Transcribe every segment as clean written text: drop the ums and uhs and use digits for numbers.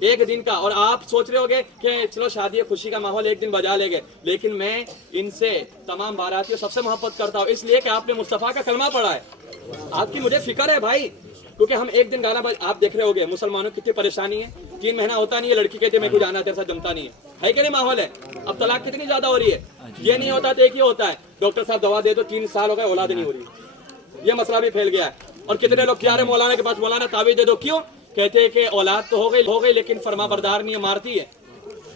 ایک دن کا. اور آپ سوچ رہے ہوگے کہ چلو شادی خوشی کا ماحول ایک دن بجا لے گے, لیکن میں ان سے تمام باراتیوں سب سے محبت کرتا ہوں, اس لیے کہ آپ نے مصطفیٰ کا کلمہ پڑھا ہے. آپ کی مجھے فکر ہے بھائی, کیونکہ ہم ایک دن گانا آپ دیکھ رہے ہوگے مسلمانوں کی کتنی پریشانی ہے. 3 مہینہ ہوتا نہیں ہے, لڑکی کہتے میں کو جانا تیرے ساتھ جمتا نہیں ہے کہ نہیں ماحول ہے. اب طلاق کتنی زیادہ ہو رہی ہے. یہ نہیں ہوتا تو ایک ہی ہوتا ہے, ڈاکٹر صاحب دوا دے دو, 3 سال ہو گئے اولاد نہیں ہو رہی. یہ مسئلہ بھی پھیل گیا ہے. اور کتنے لوگ جا رہے مولانا کے پاس, مولانا تعویذ دے دو. کیوں؟ کہتے ہیں کہ اولاد تو ہو گئی لیکن فرما بردار نہیں ہے, مارتی ہے.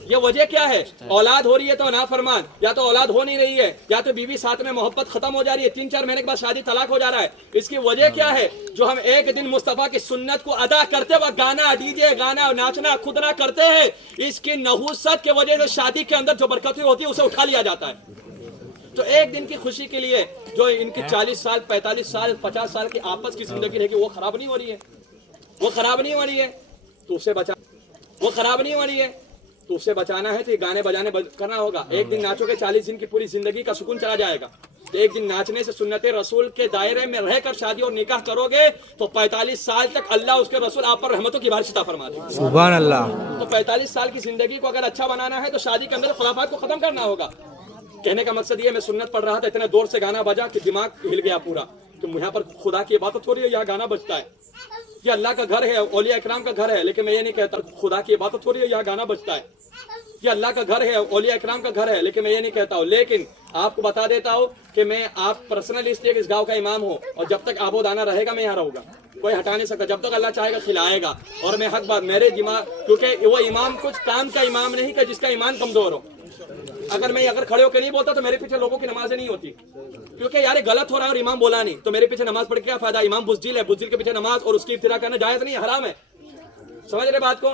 یہ وجہ کیا ہے؟ اولاد ہو رہی ہے تو نافرمان, یا تو اولاد ہو نہیں رہی ہے, یا تو بیوی ساتھ میں محبت ختم ہو جا رہی ہے, 3-4 مہینے کے بعد شادی طلاق ہو جا رہا ہے. اس کی وجہ کیا ہے؟ جو ہم ایک دن مصطفیٰ کی سنت کو ادا کرتے وقت گانا ڈی جے گانا ناچنا کودنا کرتے ہیں, اس کی نحوست کی وجہ سے شادی کے اندر جو برکتیں ہوتی ہے اسے اٹھا لیا جاتا ہے. تو ایک دن کی خوشی کے لیے جو ان کی 40 سال 45 سال 50 سال کی آپس کی زندگی رہے گی, وہ خراب نہیں ہو رہی ہے, وہ خراب نہیں ہو رہی ہے. تو اسے بچا, وہ خراب نہیں ہو رہی ہے, تو اسے بچانا ہے تو یہ گانے بجانے کرنا ہوگا. ایک دن ناچو گے 40 دن کی پوری زندگی کا سکون چلا جائے گا. تو ایک دن ناچنے سے سنت رسول کے دائرے میں رہ کر شادی اور نکاح کرو گے تو 45 سال تک اللہ اس کے رسول آپ پر رحمتوں کی بارش عطا فرما دے. سبحان اللہ. تو 45 سال کی زندگی کو اگر اچھا بنانا ہے تو شادی کے اندر خرافات کو ختم کرنا ہوگا. کہنے کا مقصد یہ, میں سنت پڑھ رہا تھا, اتنے دور سے گانا بجا کہ دماغ ہل گیا پورا, کہ یہاں پر خدا کی عبادت ہو رہی ہے, یہاں گانا بجتا ہے. یہ اللہ کا گھر ہے, اولیاء اکرام کا گھر ہے, لیکن میں یہ نہیں کہتا خدا کی عبادت ہو رہی ہے, یہاں گانا بجتا ہے. یہ اللہ کا گھر ہے, اولیاء اکرام کا گھر ہے, لیکن میں یہ نہیں کہتا ہوں. لیکن آپ کو بتا دیتا ہوں کہ میں آپ پرسنلی اس لیے کہ اس گاؤں کا امام ہوں, اور جب تک آب و دانہ رہے گا میں یہاں رہوں گا, کوئی ہٹا نہیں سکتا. جب تک اللہ چاہے گا کھلائے گا. اور میں حق بات, میرے دماغ, کیونکہ وہ امام کچھ کام کا امام نہیں کہ جس کا ایمان کمزور ہو. اگر کھڑے ہو کے نہیں بولتا تو میرے پیچھے لوگوں کی نمازیں نہیں ہوتی, کیونکہ یار غلط ہو رہا ہے اور امام بولا نہیں, تو میرے پیچھے نماز پڑھ کے کیا فائدہ. امام بزدل ہے, بزدل کے پیچھے نماز اور اس کی ابتدا کرنا جائز نہیں ہے, حرام ہے. سمجھ رہے بات کو؟